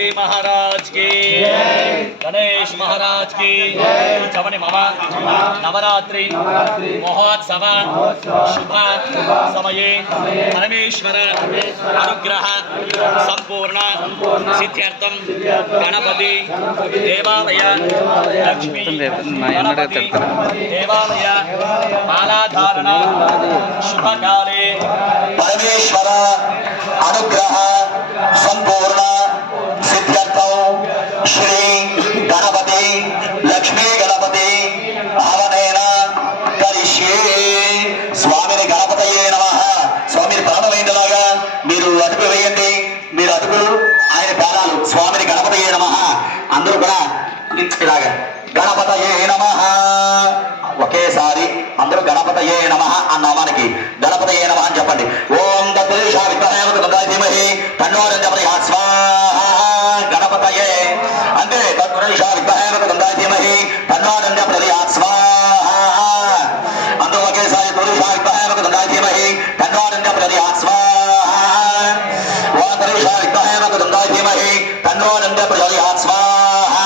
गणपति महाराज की, गणेश महाराज की। चवनि मम नवरात्रि महोत्सव शुभ समये परमेश्वर अनुग्रह संपूर्ण सिद्ध्यर्थम गणपति देवालय लक्ष्मी गणपति देवालय मालाधारण शुभ काले परमेश्वर अनुग्रह संपूर्ण सिद्ध्यर्थम श्री गणपति लक्ष्मी गणपति हवनेन करिष्ये। स्वामी गणपतये नमः। स्वामी ప్రాణమైనలాగా మీరు అదుపు వేయండి. మీరు అదుపులు ఆయన పేరాలు స్వామి గణపతయే నమః. అందరూ కూడా ఇలాగా గణపతయే నమః ఒకేసారి అందరూ గణపతయే నమః అన్న నామానికి గణపతయే నమః అని చెప్పండి. ఓం తత్పురుషా విద్మహే ధీమహి తన్నో ప్రచోదయాత్ స్వాహా. గణపతయే అంటే తత్పురుషా విద్మహే ధీమహి తన్నో ప్రచోదయాత్ స్వాహా. అందరూ ఒకేసారి పురుషా విద్మహే ధీమహి తన్నో ప్రచోదయాత్ స్వాహా. ఓం పురుషా విద్మహే ధీమహి తన్నో ప్రచోదయాత్ స్వాహా.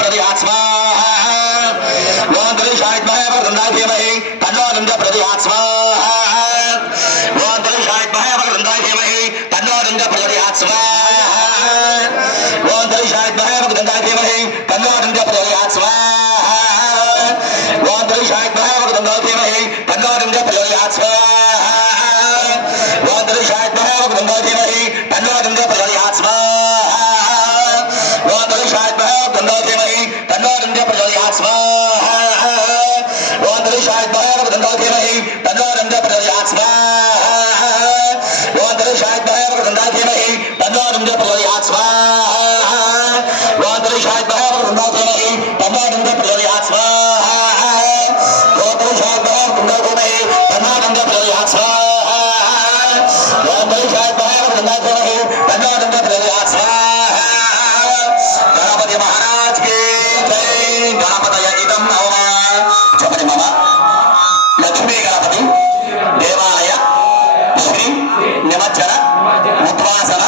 प्रचोदयात् स्वाहा ओम त्रिशायितमहे वक्रतुण्डाय धीमहि तन्नो रुद्रः प्रचोदयात् स्वाहा ओम त्रिशायितमहे वक्रतुण्डाय धीमहि तन्नो रुद्रः प्रचोदयात् स्वाहा ओम त्रिशायितमहे वक्रतुण्डाय धीमहि तन्नो रुद्रः प्रचोदयात् स्वाहा ओम त्रिशायितमहे वक्रतुण्डाय धीमहि तन्नो रुद्रः प्रचोदयात् स्वाहा ओम त्रिशायितमहे वक्रतुण्डाय धीमहि तन्नो रुद्रः प्रचोदयात् स्वाहा ओम त्रिशायितमहे वक्रतुण्डाय धीमहि तन्नो रुद्रः प्रचोदयात् स्वाहा ओम त्रिशायितमहे वक्रतुण्डाय धीमहि तन्नो रुद्रः प्रचोदयात् स्वाहा ओम त्रिशायितमहे वक्रतुण्डाय धीमहि तन्नो रुद्रः प्रचोदयात् स्वाहा ओम त्रिशायितमहे वक्रतुण्डाय धीमहि तन्नो रुद्रः प्रचोदयात् स्वाहा ओम त्रिशायितमहे वक्रतुण्डाय धीमहि तन्नो रुद्रः प्रचोदयात् स्वाहा ओम त्रिशायितमहे वक्रतुण्डाय धीमहि तन्नो रुद्रः प्रचोदयात् स्वाहा गणपति महाराज की जय गणपतये इदं नमः जपति मम लक्ष्मी गणपति देवालय श्री निमज्जन उद्वासन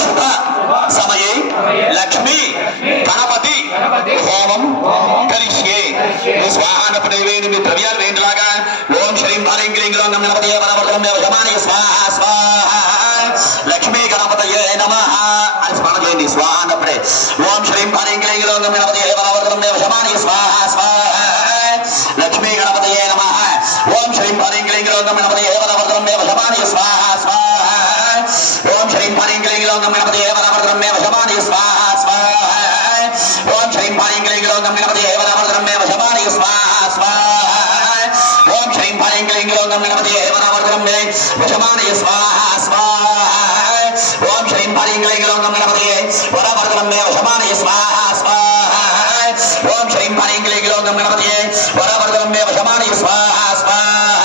शुभ समये लक्ष्मी गणपति होमं करिष्ये स्वाहा प्रदेवेन द्रव्याल वेंडलागा ओम श्रीं भारीं क्लीं ग्लौं नमः गणपतये वरवरदं यवशमानि स्वाहा स्वाहा लक्ष्मी गणपतये नमः स्मरण చేయండి स्वाहा नपड़े ओम श्रीं भारीं क्लीं ग्लौं नमः गणपतये वरवरदं यवशमानि स्वाहा स्वाहा लक्ष्मी गणपतये नमः ओम श्रीं भारीं क्लीं ग्लौं नमः गणपतये वरवरदं यवशमानि स्वाहा स्वाहा ओम श्रीं भारीं क्लीं ग्लौं नमः गणपतये वरवरदं यवशमानि स्वाहा स्वाहा ओम श्रीं भारीं क्लीं ग्लौं नमः गणपतये वरवरदं यवशमानि स्वाहा स्वाहा ओम श्रीं भारीं क्लीं ग्लौं नमः गणपतये वरवरदं यवशमानि स्वाहा स्वाहा ओम श्रीं भारीं क्लीं ग्लौं नमः गणपतये वरवरदं यवशमानि स्वाहा स्वाहा ओम श्रीं भारीं क्लीं ग्लौं नमः गणपतये वरवरदं यवशमानि स्वाहा स्वाहा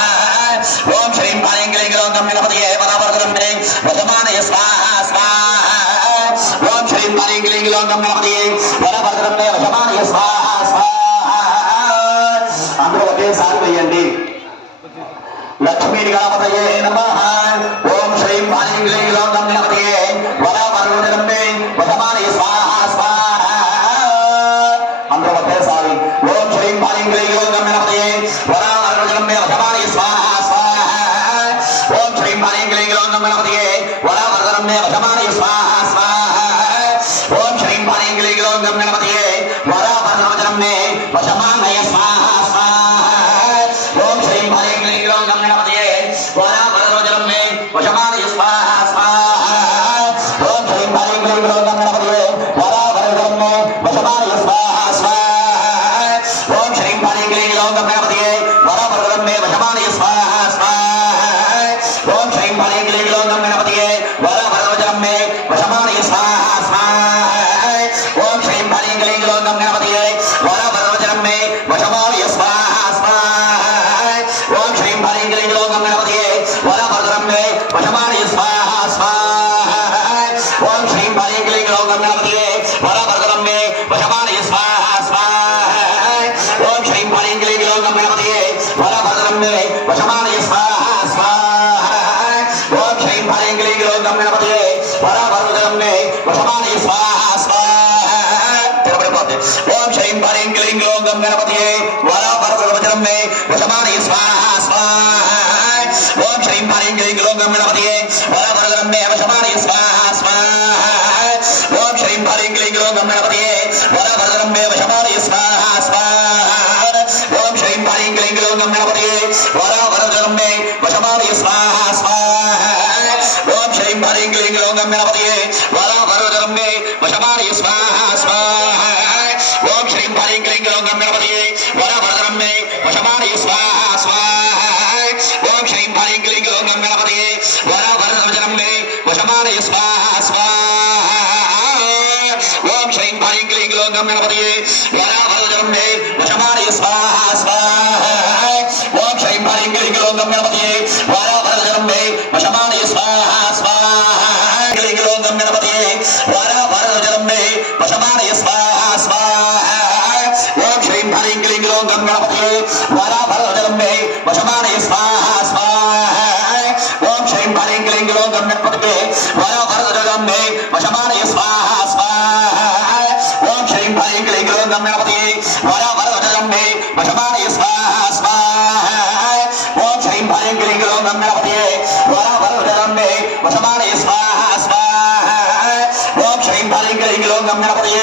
ओम श्रीं भारीं क्लीं ग्लौं नमः गणपतये वरवरदं यवशमानि स्वाहा स्वाहा ओम श्रीं भारीं क्लीं ग्लौं नमः गणपतये वरवरदं यवशमानि स्वाहा स्वाहा అందరూ ఒకేసారి వేయండి लक्ष्मी गणपतये नमः ओम श्रीं भारीं क्लीं ग्लौं नमः गणपतये वरवरदं यवशमानि स्वाहा स्वाहा అందరూ ఒకేసారి ఓం శ్రీం భారీం క్లీం గ్లౌం గణపతయే వరవరదం యవశమాని స్వాహా స్వాహా ఓం శ్రీం భారీం క్లీం గ్లౌం గణపతయే వరవరదం యవశమాని స్వాహా స్వాహా ఓం శ్రీం భారీం క్లీం గ్లౌం గణపతయే వరవరదం యవశమానయ స్వాహా స్వాహా ఓం శ్రీం భారీం క్లీం గ్లౌం గణపతయే వరవరదం యవశమాని స్వాహా స్వాహా ఓం శ్రీం భారీం క్లీం గ్లౌం గణపతయే వరవరదం యవశమాని స్వాహా ओम श्रीं भारीं क्लीं ग्लौं गणपतये वरवरदं यवशमानि स्वाहा स्वाहा ओम श्रीं भारीं क्लीं ग्लौं गणपतये वरवरदं यवशमानि स्वाहा स्वाहा ओम श्रीं भारीं क्लीं ग्लौं गणपतये वरवरदं यवशमानि स्वाहा स्वाहा ओम श्रीं भारीं क्लीं ग्लौं गणपतये वरवरदं यवशमानि स्वाहा स्वाहा ओम श्रीं भारीं क्लीं ग्लौं गणपतये वरवरदं यवशमानि स्वाहा स्वाहा ओम श्रीं भारीं क्लीं ग्लौं गणपतये वरवरदं यवशमानि स्वाहा स्वाहा ओम श्रीं भारीं क्लीं ग्लौं गणपतये वरवरदं यवशमानि स्वाहा स्वाहा ओम श्रीं भारीं क्लीं ग्लौं गणपतये वरवरदं यवशमानि स्वाहा स्वाहा ओम श्रीं भारीं क्लीं ग्लौं गणपतये वरवरदं यवशमानि स्वाहा स्वाहा ओम श्रीं भारीं क्लीं ग्लौं गणपतये वरवरदं यवशमानि स्वाहा स्वाहा ओम श्रीं भारीं क्लीं ग्लौं गणपतये वरवरदं यवशमानि स्वाहा स्वाहा ओम श्रीं भारीं क्लीं ग्लौं गणपतये वरवरदं यवशमानि स्वाहा स्वाहा ओम श्रीं भारीं क्लीं ग्लौं गणपतये वरवरदं यवशमानि स्वाहा स्वाहा ओम श्रीं भारीं क्लीं ग्लौं गणपतये वरवरदं यवशमानि स्वाहा स्वाहा ओम श्रीं भारीं क्लीं ग्लौं गणपतये वरवरदं यवशमानि स्वाहा स्वाहा ओम श्रीं भारीं क्लीं ग्लौं गणपतये वरवरदं यवशमानि स्वाहा स्वाहा क्लीं ग्लौं गणपतये वरवरदं यवशमानि स्वाहा स्वाहा ओम श्रीं भारीं क्लीं ग्लौं गणपतये वरवरदं यवशमानि स्वाहा स्वाहा ओम श्रीं भारीं क्लीं ग्लौं गणपतये वरवरदं यवशमानि स्वाहा स्वाहा ओम श्रीं भारीं क्लीं ग्लौं లింగం గణపతి వర వరదరం మే వశమానయ స్వాహా స్వాహా ఓం శ్రీం హ్రీం క్లీం గ్లౌం గణపతి వర వరదరం మే వశమానయ స్వాహా స్వాహా ఓం శ్రీం హ్రీం క్లీం గ్లౌం గణపతి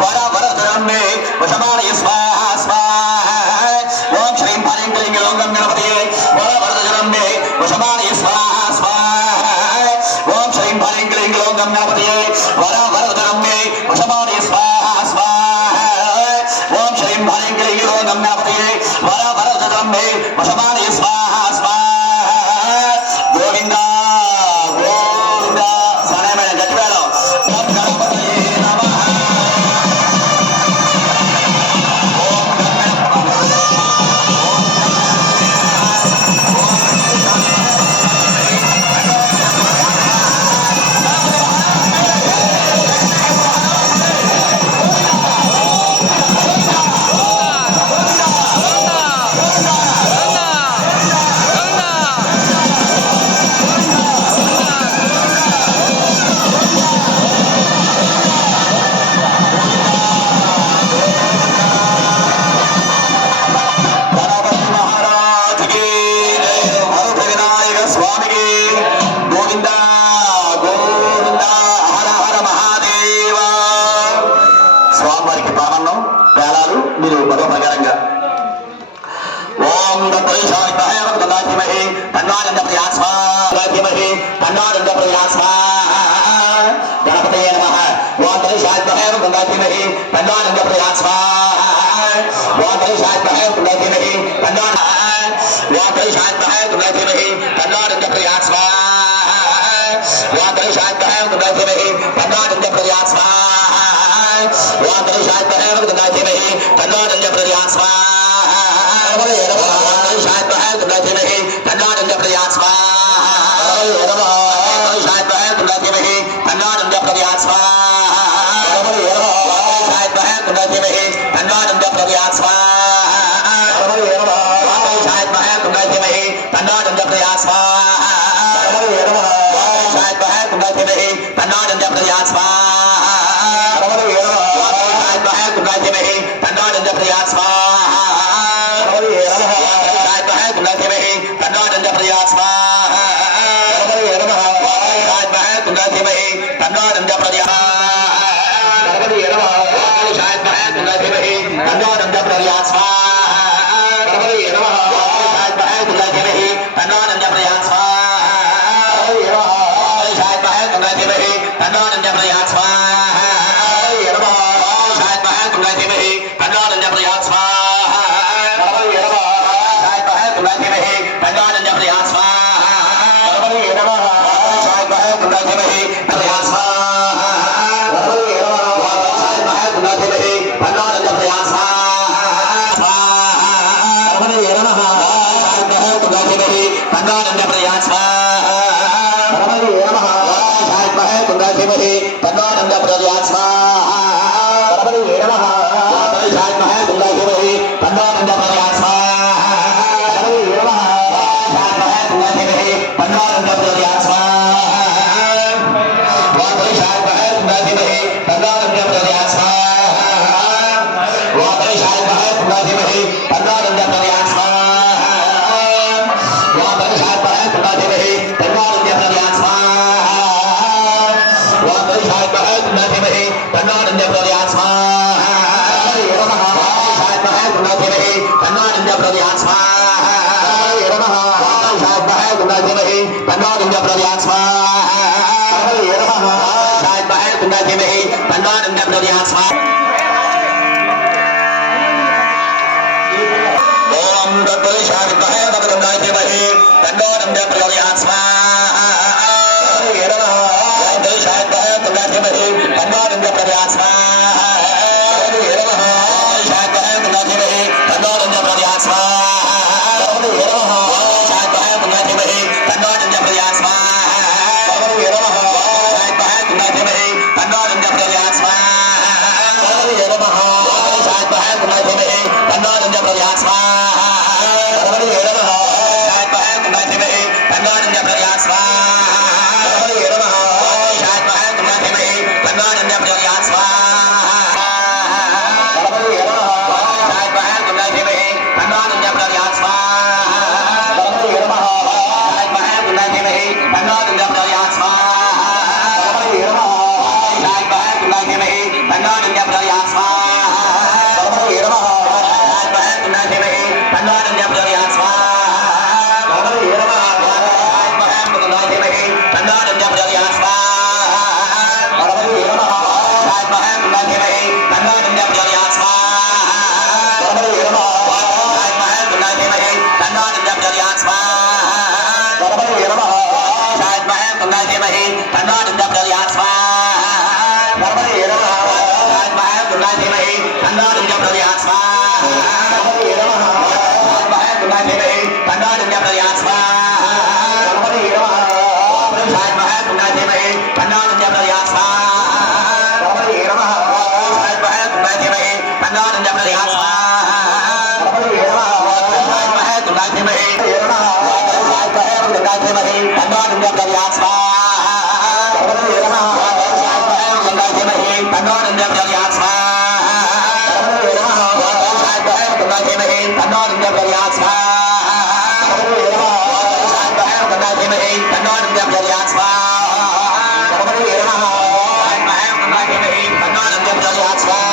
వర వరదరం మే వశమానయ స్వాహా స్వాహా ఓం శ్రీం హ్రీం క్లీం గ్లౌం గణపతి వర వరదరం మే వశమానయ స్వాహా స్వాహా ఓం శ్రీం హ్రీం క్లీం గ్లౌం గణపతి వర వరదరం మే వశమానయ స్వాహా స్వాహా ఓం శ్రీం హ్రీం క్లీం గ్లౌం గణపతి వర వరదరం మే వశమానయ స్వాహా స్వాహా గోవింద గోవింద సనమైన గట్టివేళ ఓం గణపతయే నమః గణపతి మహారాజ్ కి జై హర వినాయక స్వామికి గోవింద గోవింద హర హర మహాదేవ స్వామివారికి పావన్నం వేలాలు మీరు మరో ప్రకారంగా ఓం దత్తరీశాయ ధీమహి తన్నానంద ప్రయాస్వాహ ధీమహి తన్నానంద ప్రయాస్వాహ గణపతయే నమః ఓం దత్తరీశాయ ధీమహి తన్నానంద ప్రయాస్వాహ ఓం దత్తరీశాయ ధీమహి తన్నానంద ఓం దత్తరీశాయ ధీమహి తన్నానంద ప్రయాస్వాహ ఓం దత్తరీశాయ ధీమహి తన్నానంద ప్రయాస్వాహ ఓం దత్తరీశాయ ధీమహి తన్నానంద ప్రయాస్వాహ Thank you. तन्नादिन्य प्रदयात् स्वाहा गणपतये नमः स्वाहा गुणाधिपति तन्नादिन्य प्रदयात् स्वाहा गणपतये नमः स्वाहा गुणाधिपति तन्नादिन्य प्रदयात् स्वाहा गणपतये नमः स्वाहा गुणाधिपति तन्नादिन्य प्रदयात् स्वाहा गणपतये नमः स्वाहा गुणाधिपति तन्नादिन्य प्रदयात् स्वाहा गणपतये नमः तन्नादिन्य प्रदयात् स्वाहा तन्नादिन्य प्रदयात् स्वाहा तन्नादिन्य प्रदयात् स्वाहा तन्नादिन्य प्रदयात् स्वाहा तन्नादिन्य प्रदयात् स्वाहा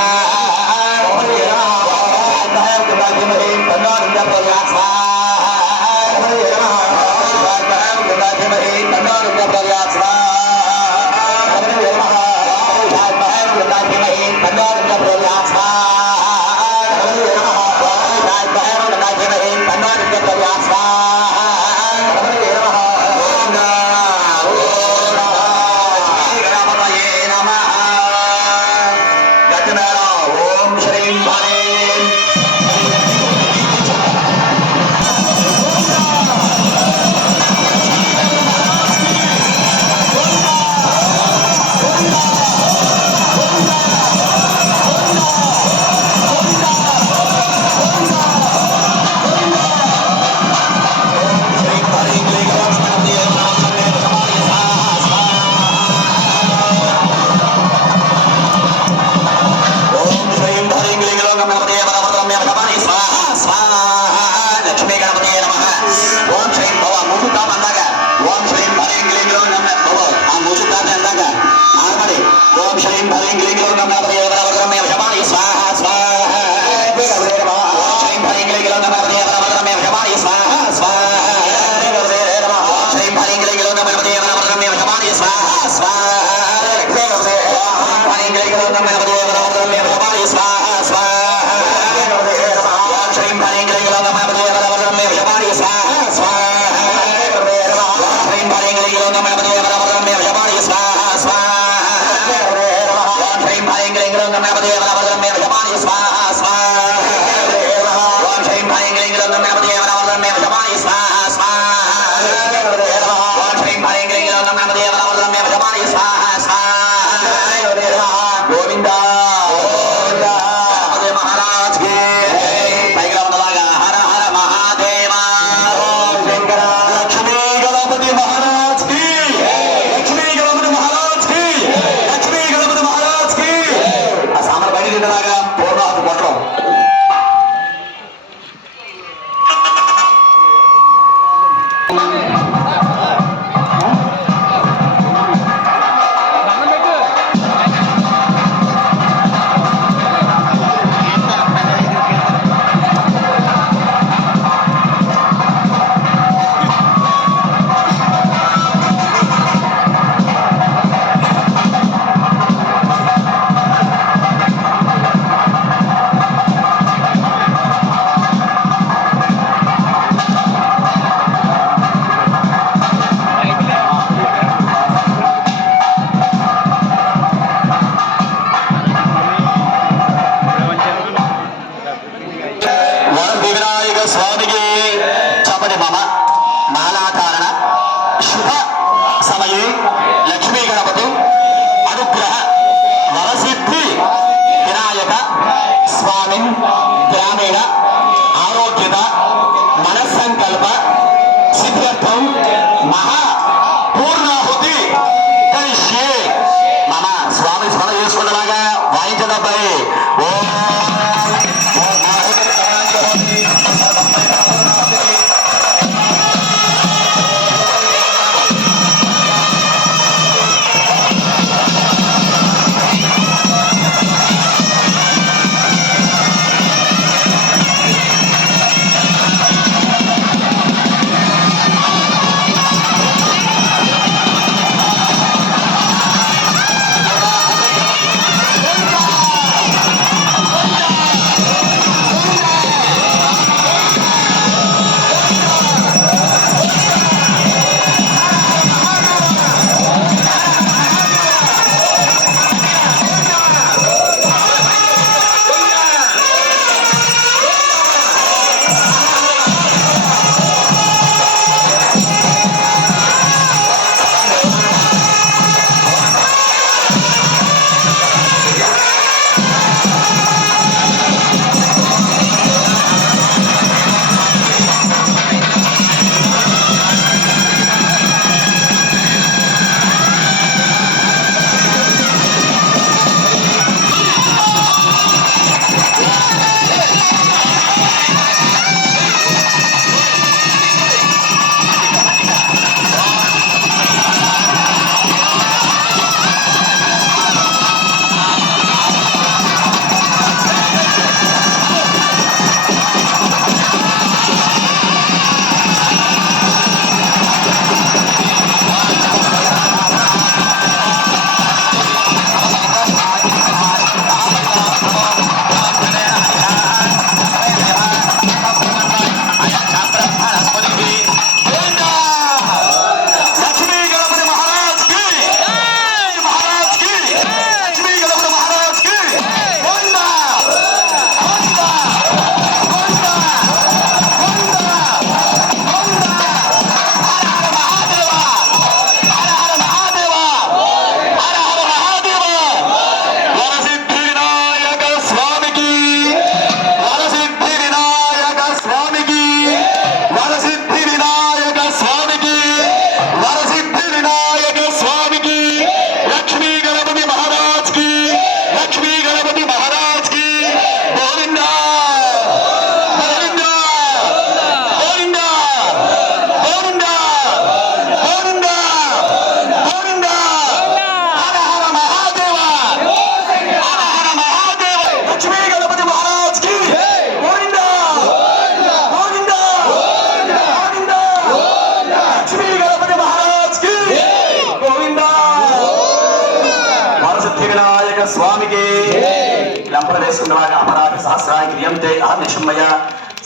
సహస్రాన్ని క్రియంతే ఆదేశమయ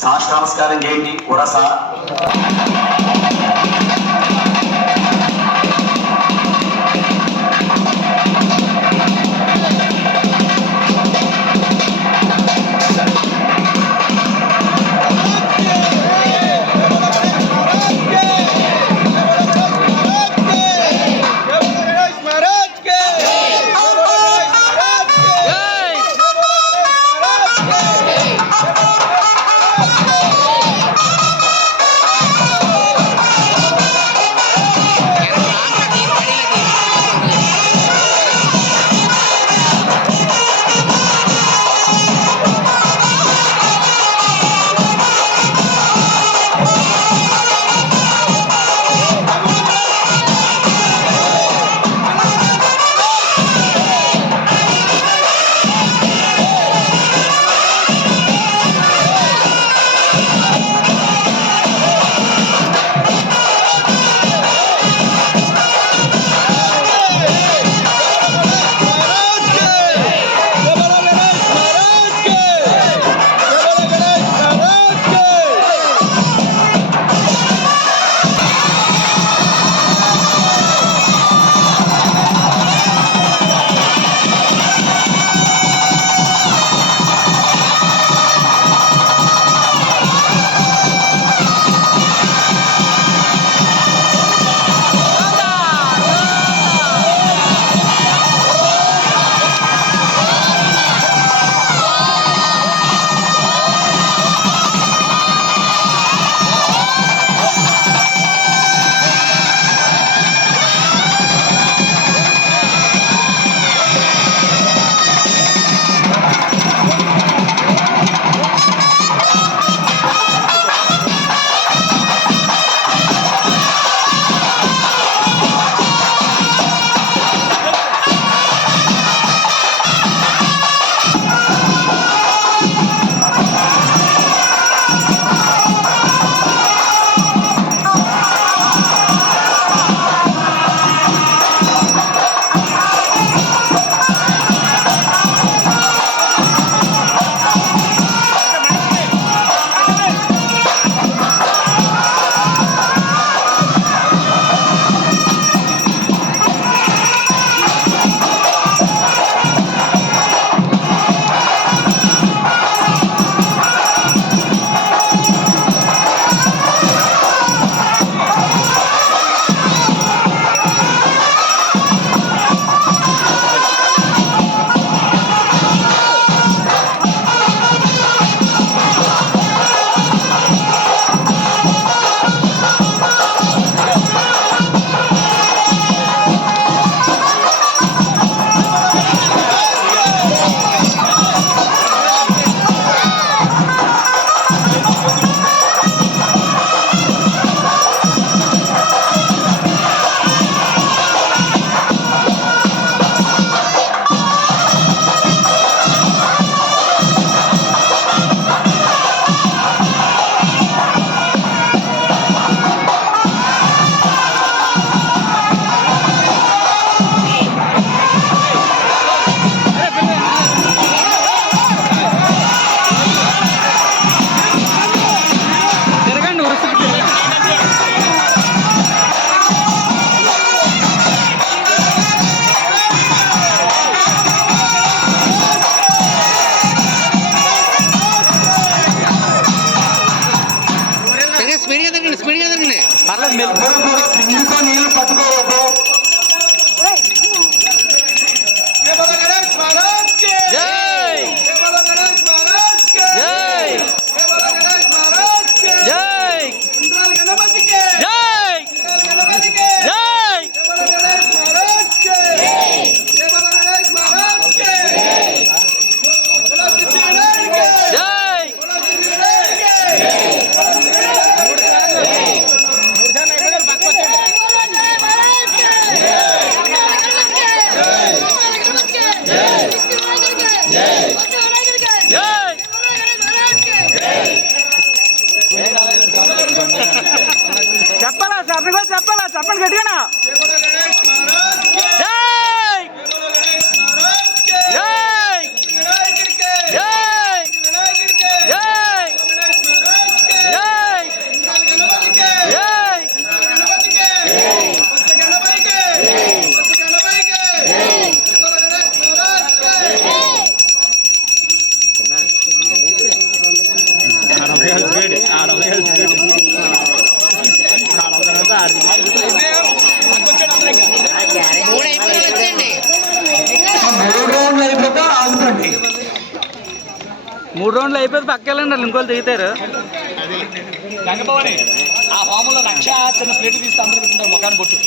సాష్టానమస్కారం చేయండి ఉరస నీళ్ళు పట్టుకోవద్దు. చెప్పాలా చెప్పాలా చెప్పండి గట్టిగా. జై జై జై అయిపోతే పక్క వెళ్ళండి వాళ్ళు ఇంకోళ్ళు దిగుతారు. గంగభవని ఆ హోమంలో రక్ష చిన్న ప్లేట్ తీస్తే అందరూ పెట్టుకుంటారు ముఖాన్ని బొట్టు.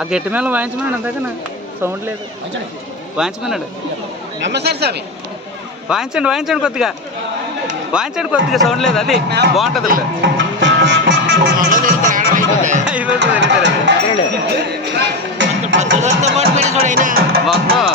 ఆ గట్టి మేళ వాయించమన్నాడు అంతకన్నా సౌండ్ లేదు. వాయించమన్నాడు. వాయించండి వాయించండి కొద్దిగా సౌండ్ లేదు. అది బాగుంటుంది ఇప్పుడు. అయిపోతుంది మొత్తం